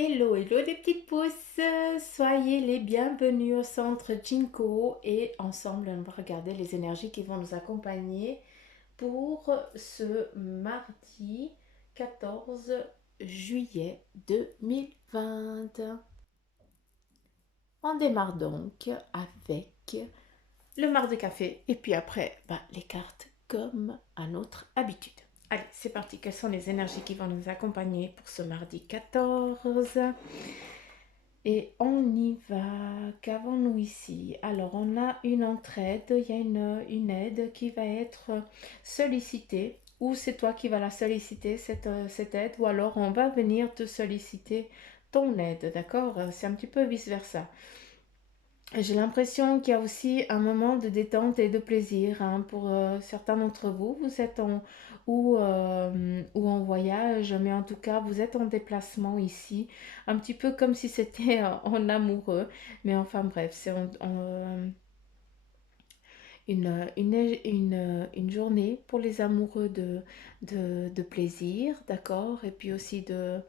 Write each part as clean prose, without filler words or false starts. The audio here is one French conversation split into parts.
Hello, hello les petites pousses, soyez les bienvenus au centre Jinko et ensemble on va regarder les énergies qui vont nous accompagner pour ce mardi 14 juillet 2020. On démarre donc avec le mar de café et puis après les cartes comme à notre habitude. Allez, c'est parti. Quelles sont les énergies qui vont nous accompagner pour ce mardi 14? Et on y va. Qu'avons-nous ici? Alors, on a une entraide. Il y a une aide qui va être sollicitée. Ou c'est toi qui vas la solliciter, cette aide. Ou alors, on va venir te solliciter ton aide. D'accord? C'est un petit peu vice-versa. J'ai l'impression qu'il y a aussi un moment de détente et de plaisir hein, pour certains d'entre vous. Vous êtes ou en voyage, mais en tout cas, vous êtes en déplacement ici, un petit peu comme si c'était en amoureux. Mais enfin bref, c'est une journée pour les amoureux de plaisir, d'accord? Et puis aussi de,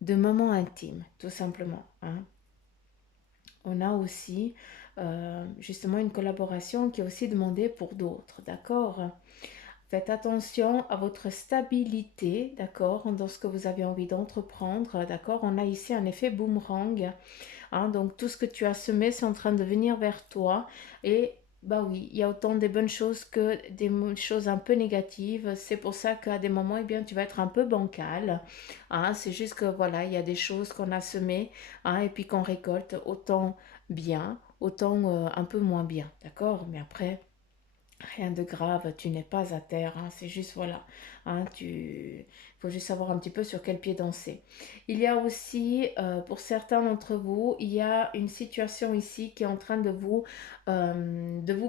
de moments intimes, tout simplement. Hein. On a aussi justement une collaboration qui est aussi demandée pour d'autres, d'accord? Faites attention à votre stabilité, d'accord, dans ce que vous avez envie d'entreprendre, d'accord? On a ici un effet boomerang, hein, donc tout ce que tu as semé, c'est en train de venir vers toi et bah oui, il y a autant des bonnes choses que des choses un peu négatives. C'est pour ça qu'à des moments, eh bien, tu vas être un peu bancal. Hein, c'est juste que voilà, il y a des choses qu'on a semées hein, et puis qu'on récolte autant bien, autant un peu moins bien. D'accord? Mais après, rien de grave, tu n'es pas à terre, hein, c'est juste voilà, hein, il faut juste savoir un petit peu sur quel pied danser. Il y a aussi, pour certains d'entre vous, il y a une situation ici qui est en train de vous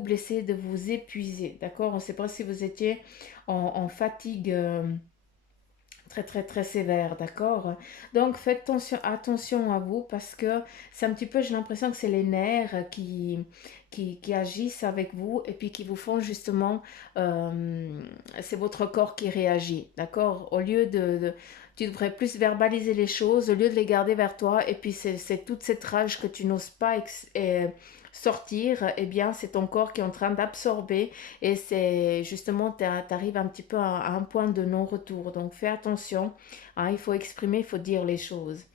blesser, de vous épuiser, d'accord? On ne sait pas si vous étiez en fatigue très très très sévère, d'accord? Donc faites attention à vous parce que c'est un petit peu, j'ai l'impression que c'est les nerfs qui agissent avec vous et puis qui vous font justement, c'est votre corps qui réagit, d'accord? Au lieu tu devrais plus verbaliser les choses, au lieu de les garder vers toi et puis c'est toute cette rage que tu n'oses pas sortir, eh bien c'est ton corps qui est en train d'absorber et c'est justement, tu arrives un petit peu à un point de non-retour. Donc fais attention, hein, il faut exprimer, il faut dire les choses.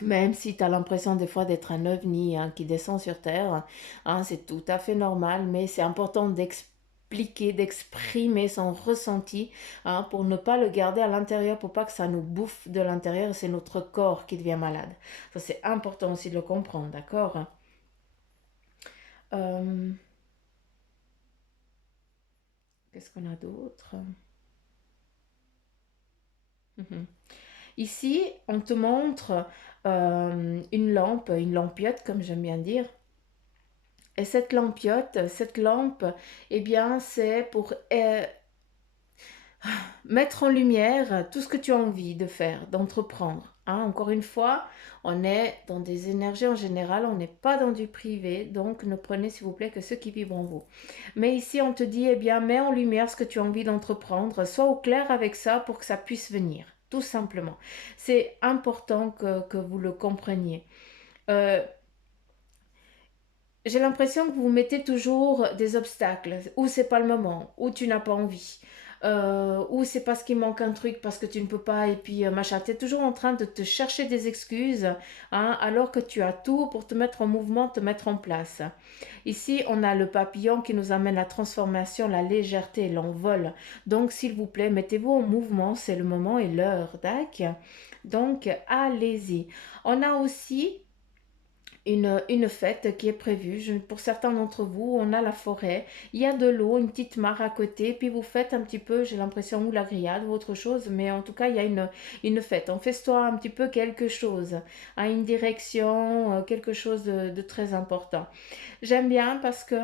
Même si tu as l'impression des fois d'être un ovni hein, qui descend sur Terre, hein, c'est tout à fait normal, mais c'est important d'expliquer, d'exprimer son ressenti hein, pour ne pas le garder à l'intérieur, pour pas que ça nous bouffe de l'intérieur, c'est notre corps qui devient malade. Ça c'est important aussi de le comprendre, d'accord? Euh, Qu'est-ce qu'on a d'autre? Mhm. Ici, on te montre une lampe, une lampiote, comme j'aime bien dire. Et cette lampiote, cette lampe, eh bien, c'est pour mettre en lumière tout ce que tu as envie de faire, d'entreprendre. Hein, encore une fois, on est dans des énergies en général, on n'est pas dans du privé, donc ne prenez s'il vous plaît que ceux qui vivent en vous. Mais ici, on te dit, eh bien, mets en lumière ce que tu as envie d'entreprendre, sois au clair avec ça pour que ça puisse venir, tout simplement. C'est important que vous le compreniez. Euh, j'ai l'impression que vous mettez toujours des obstacles, ou c'est pas le moment, ou tu n'as pas envie, ou c'est parce qu'il manque un truc, parce que tu ne peux pas, et puis machin. Tu es toujours en train de te chercher des excuses, hein, alors que tu as tout pour te mettre en mouvement, te mettre en place. Ici, on a le papillon qui nous amène la transformation, la légèreté, l'envol. Donc, s'il vous plaît, mettez-vous en mouvement, c'est le moment et l'heure, d'accord? Donc, allez-y. On a aussi une fête qui est prévue. Pour certains d'entre vous, on a la forêt, il y a de l'eau, une petite mare à côté, puis vous faites un petit peu, j'ai l'impression, ou la grillade ou autre chose, mais en tout cas, il y a une fête. On festoie un petit peu quelque chose, à une direction, quelque chose de très important. J'aime bien parce que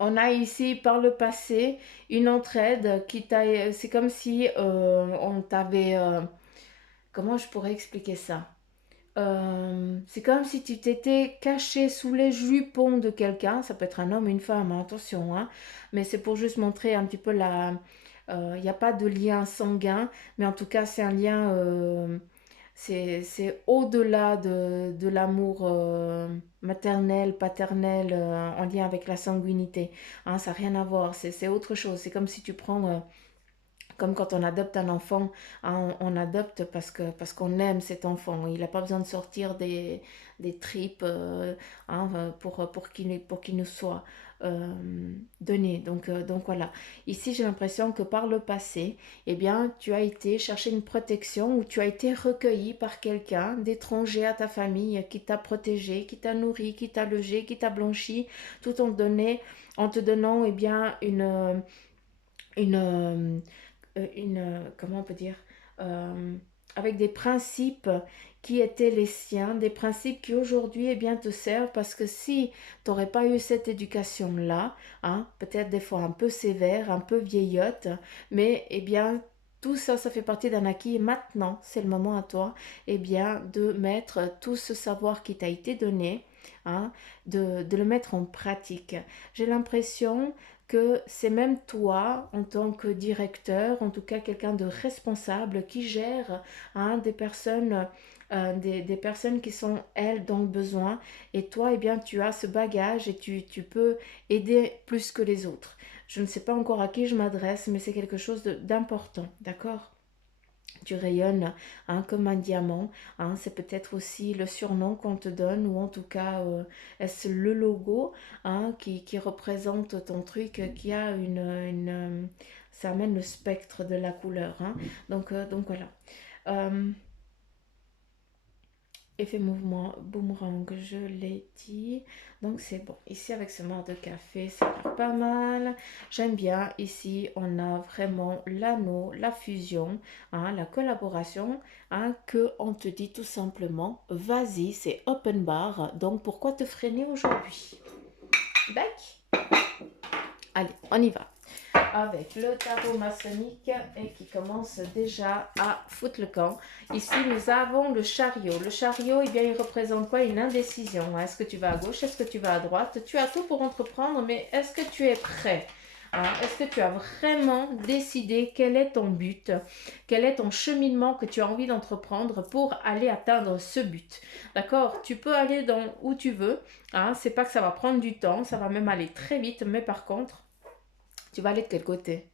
on a ici par le passé une entraide qui t'a, c'est comme si on t'avait, comment je pourrais expliquer ça? C'est comme si tu t'étais caché sous les jupons de quelqu'un, ça peut être un homme, une femme, hein, attention, hein, mais c'est pour juste montrer un petit peu Il n'y a pas de lien sanguin, mais en tout cas, c'est un lien, c'est au-delà de l'amour maternel, paternel, en lien avec la sanguinité. Hein, ça n'a rien à voir, c'est autre chose. C'est comme si tu prends comme quand on adopte un enfant, hein, on adopte parce qu'on aime cet enfant. Il n'a pas besoin de sortir des tripes hein, pour qu'il nous soit donné. Donc voilà. Ici, j'ai l'impression que par le passé, eh bien, tu as été chercher une protection ou tu as été recueilli par quelqu'un d'étranger à ta famille qui t'a protégé, qui t'a nourri, qui t'a logé, qui t'a blanchi, tout en te donnant eh bien, une, comment on peut dire, euh, avec des principes qui étaient les siens, des principes qui aujourd'hui eh bien, te servent parce que si tu n'aurais pas eu cette éducation-là, hein, peut-être des fois un peu sévère, un peu vieillotte, mais eh bien, tout ça, ça fait partie d'un acquis. Et maintenant, c'est le moment à toi eh bien, de mettre tout ce savoir qui t'a été donné, hein, de le mettre en pratique. J'ai l'impression que c'est même toi, en tant que directeur, en tout cas quelqu'un de responsable qui gère hein, des personnes qui sont, elles, dans le besoin. Et toi, eh bien, tu as ce bagage et tu peux aider plus que les autres. Je ne sais pas encore à qui je m'adresse, mais c'est quelque chose d'important, d'accord? Tu rayonnes hein, comme un diamant. Hein, c'est peut-être aussi le surnom qu'on te donne, ou en tout cas, est-ce le logo hein, qui représente ton truc, qui a ça amène le spectre de la couleur. Hein. Donc voilà. Euh, Effet mouvement boomerang, je l'ai dit. Donc c'est bon. Ici avec ce marc de café, ça a l'air pas mal. J'aime bien. Ici, on a vraiment l'anneau, la fusion, hein, la collaboration, hein, que on te dit tout simplement, vas-y, c'est open bar. Donc pourquoi te freiner aujourd'hui? Bac. Allez, on y va avec le tarot maçonnique et qui commence déjà à foutre le camp. Ici, nous avons le chariot. Le chariot, eh bien, il représente quoi? Une indécision. Est-ce que tu vas à gauche? Est-ce que tu vas à droite? Tu as tout pour entreprendre, mais est-ce que tu es prêt? Est-ce que tu as vraiment décidé quel est ton but? Quel est ton cheminement que tu as envie d'entreprendre pour aller atteindre ce but? D'accord? Tu peux aller dans où tu veux. C'est pas que ça va prendre du temps, ça va même aller très vite, mais par contre, tu vas aller de quel côté?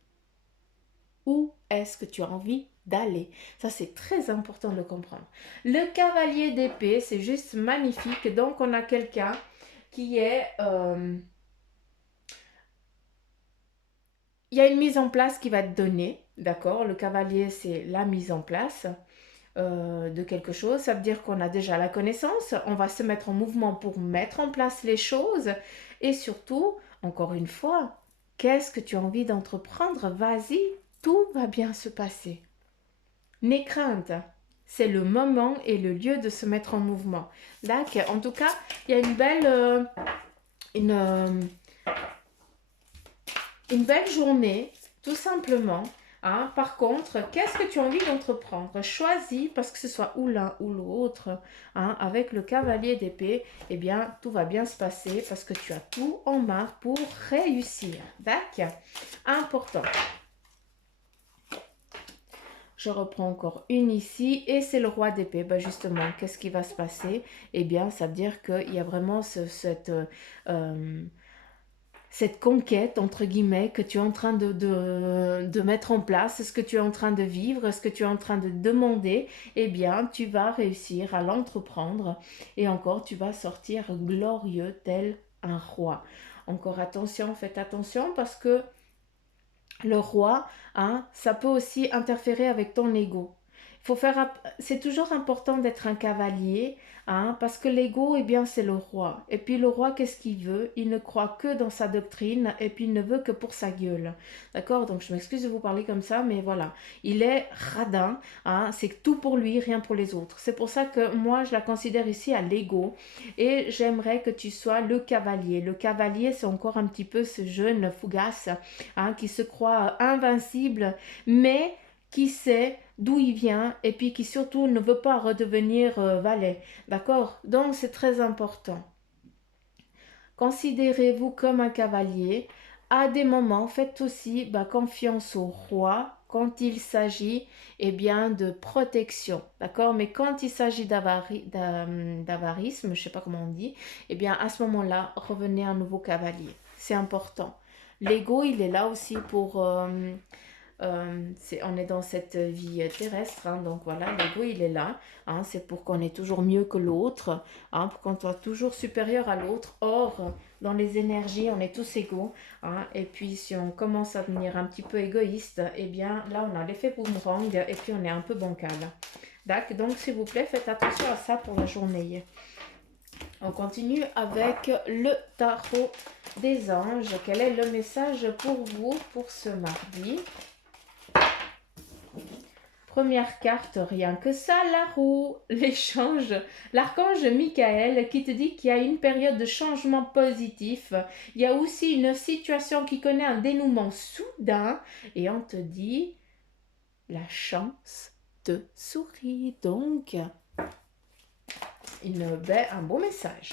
Où est-ce que tu as envie d'aller? Ça, c'est très important de le comprendre. Le cavalier d'épée, c'est juste magnifique. Donc, on a quelqu'un qui est... il y a une mise en place qui va te donner, d'accord? Le cavalier, c'est la mise en place de quelque chose. Ça veut dire qu'on a déjà la connaissance. On va se mettre en mouvement pour mettre en place les choses. Et surtout, encore une fois, qu'est-ce que tu as envie d'entreprendre? Vas-y, tout va bien se passer. N'aie crainte. C'est le moment et le lieu de se mettre en mouvement. D'accord. En tout cas, il y a une, une belle journée, tout simplement. Hein. Par contre, qu'est-ce que tu as envie d'entreprendre? Choisis, parce que ce soit ou l'un ou l'autre, hein, avec le cavalier d'épée, eh bien, tout va bien se passer parce que tu as tout en main pour réussir. D'accord? Important. Je reprends encore une ici et c'est le roi d'épée. Ben justement, qu'est-ce qui va se passer? Eh bien, ça veut dire qu'il y a vraiment cette conquête, entre guillemets, que tu es en train de mettre en place, ce que tu es en train de vivre, ce que tu es en train de demander, eh bien, tu vas réussir à l'entreprendre et encore, tu vas sortir glorieux tel un roi. Encore attention, faites attention parce que le roi, hein, ça peut aussi interférer avec ton ego. C'est toujours important d'être un cavalier, hein, parce que l'ego, eh bien, c'est le roi. Et puis le roi, qu'est-ce qu'il veut? Il ne croit que dans sa doctrine, et puis il ne veut que pour sa gueule. D'accord? Donc je m'excuse de vous parler comme ça, mais voilà. Il est radin, hein, c'est tout pour lui, rien pour les autres. C'est pour ça que moi, je la considère ici à l'ego, et j'aimerais que tu sois le cavalier. Le cavalier, c'est encore un petit peu ce jeune fougasse, hein, qui se croit invincible, mais qui sait d'où il vient et puis qui surtout ne veut pas redevenir valet. D'accord? Donc c'est très important. Considérez-vous comme un cavalier. à des moments, faites aussi confiance au roi quand il s'agit bien de protection, d'accord? Mais quand il s'agit d'avarisme, je ne sais pas comment on dit, bien à ce moment-là, revenez à un nouveau cavalier. C'est important. L'ego, il est là aussi pour... on est dans cette vie terrestre, hein, donc voilà, l'ego il est là, hein, c'est pour qu'on est toujours mieux que l'autre, hein, pour qu'on soit toujours supérieur à l'autre. Or, dans les énergies, on est tous égaux, hein, et puis si on commence à devenir un petit peu égoïste, bien là on a l'effet boomerang et puis on est un peu bancal. D'accord, donc s'il vous plaît, faites attention à ça pour la journée. On continue avec le tarot des anges. Quel est le message pour vous pour ce mardi? Première carte, rien que ça, la roue, l'échange, l'archange Michael qui te dit qu'il y a une période de changement positif. Il y a aussi une situation qui connaît un dénouement soudain et on te dit la chance te sourit. Donc, un beau message.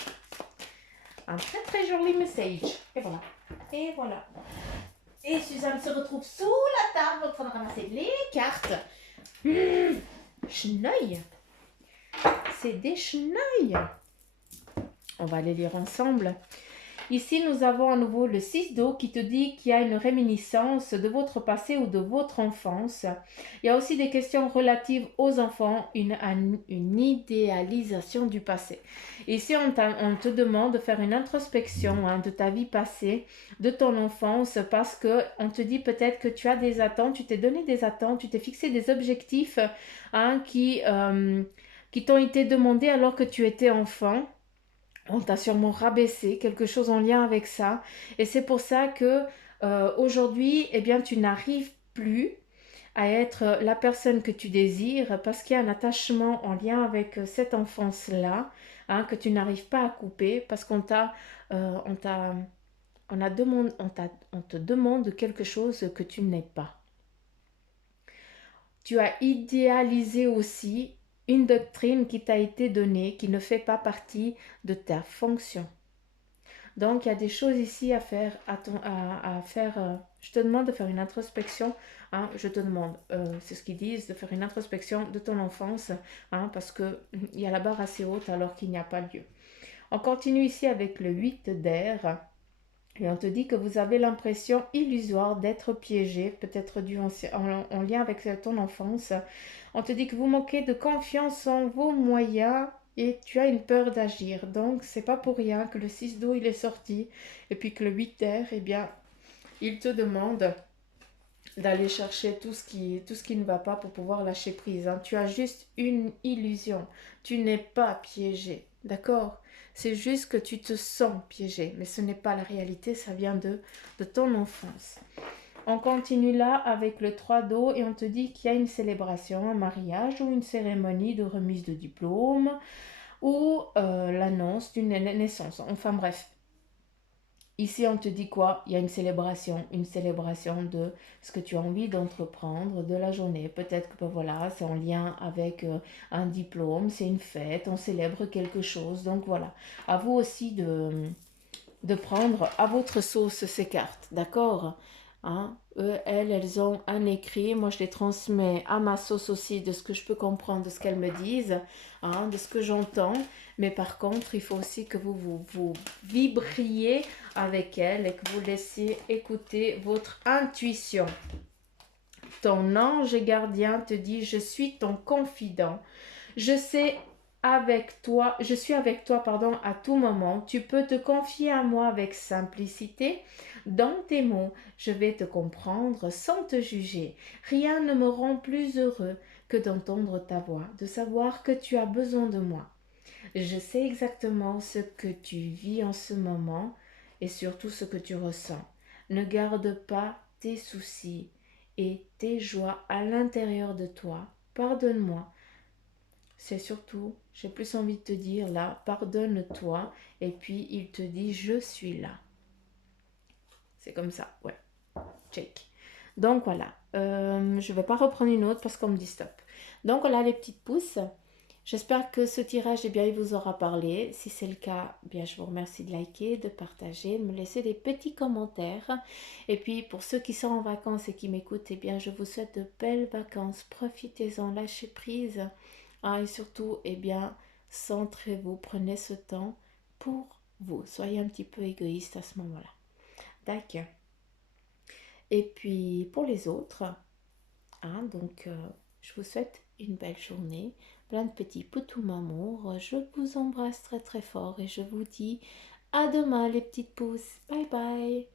Un très très joli message. Et voilà. Et voilà. Et Suzanne se retrouve sous la table en train de ramasser les cartes. Chenouille. C'est des chenouilles. On va les lire ensemble. Ici, nous avons à nouveau le 6 d'eau qui te dit qu'il y a une réminiscence de votre passé ou de votre enfance. Il y a aussi des questions relatives aux enfants, une idéalisation du passé. Ici, on te demande de faire une introspection de ta vie passée, de ton enfance, parce qu'on te dit peut-être que tu as des attentes, tu t'es donné des attentes, tu t'es fixé des objectifs qui t'ont été demandés alors que tu étais enfant. On t'a sûrement rabaissé, quelque chose en lien avec ça. Et c'est pour ça que aujourd'hui, tu n'arrives plus à être la personne que tu désires parce qu'il y a un attachement en lien avec cette enfance-là, que tu n'arrives pas à couper parce qu'on te demande quelque chose que tu n'es pas. Tu as idéalisé aussi une doctrine qui t'a été donnée, qui ne fait pas partie de ta fonction. Donc, il y a des choses ici à faire. Je te demande de faire une introspection. Je te demande, c'est ce qu'ils disent, de faire une introspection de ton enfance, parce qu'il y a la barre assez haute alors qu'il n'y a pas lieu. On continue ici avec le 8 d'air. Et on te dit que vous avez l'impression illusoire d'être piégé, peut-être dû en lien avec ton enfance. On te dit que vous manquez de confiance en vos moyens et tu as une peur d'agir. Donc, c'est pas pour rien que le 6 d'eau, il est sorti. Et puis que le 8 d'air, il te demande d'aller chercher tout ce qui ne va pas pour pouvoir lâcher prise. Tu as juste une illusion. Tu n'es pas piégé. D'accord ? C'est juste que tu te sens piégé, mais ce n'est pas la réalité, ça vient de ton enfance. On continue là avec le 3 d'eau et on te dit qu'il y a une célébration, un mariage ou une cérémonie de remise de diplôme ou l'annonce d'une naissance. Enfin bref. Ici, on te dit quoi? Il y a une célébration de ce que tu as envie d'entreprendre de la journée. Peut-être que voilà, c'est en lien avec un diplôme, c'est une fête, on célèbre quelque chose. Donc voilà, à vous aussi de prendre à votre sauce ces cartes, d'accord? Elles ont un écrit, moi je les transmets à ma sauce aussi de ce que je peux comprendre, de ce qu'elles me disent, de ce que j'entends. Mais par contre, il faut aussi que vous vibriez avec elles et que vous laissiez écouter votre intuition. Ton ange gardien te dit, je suis ton confident. Je suis avec toi, à tout moment. Tu peux te confier à moi avec simplicité. Dans tes mots, je vais te comprendre sans te juger. Rien ne me rend plus heureux que d'entendre ta voix, de savoir que tu as besoin de moi. Je sais exactement ce que tu vis en ce moment et surtout ce que tu ressens. Ne garde pas tes soucis et tes joies à l'intérieur de toi. Pardonne-moi. C'est surtout, j'ai plus envie de te dire là, pardonne-toi. Et puis il te dit, je suis là. C'est comme ça, ouais. Check. Donc voilà, je ne vais pas reprendre une autre parce qu'on me dit stop. Donc voilà les petites pousses. J'espère que ce tirage, eh bien, il vous aura parlé. Si c'est le cas, eh bien, je vous remercie de liker, de partager, de me laisser des petits commentaires. Et puis, pour ceux qui sont en vacances et qui m'écoutent, eh bien, je vous souhaite de belles vacances. Profitez-en, lâchez prise. Ah, et surtout, eh bien, centrez-vous, prenez ce temps pour vous. Soyez un petit peu égoïste à ce moment-là. D'accord. Et puis, pour les autres, hein, donc, je vous souhaite une belle journée, plein de petits poutous amour. Je vous embrasse très très fort et je vous dis à demain les petites pousses. Bye bye.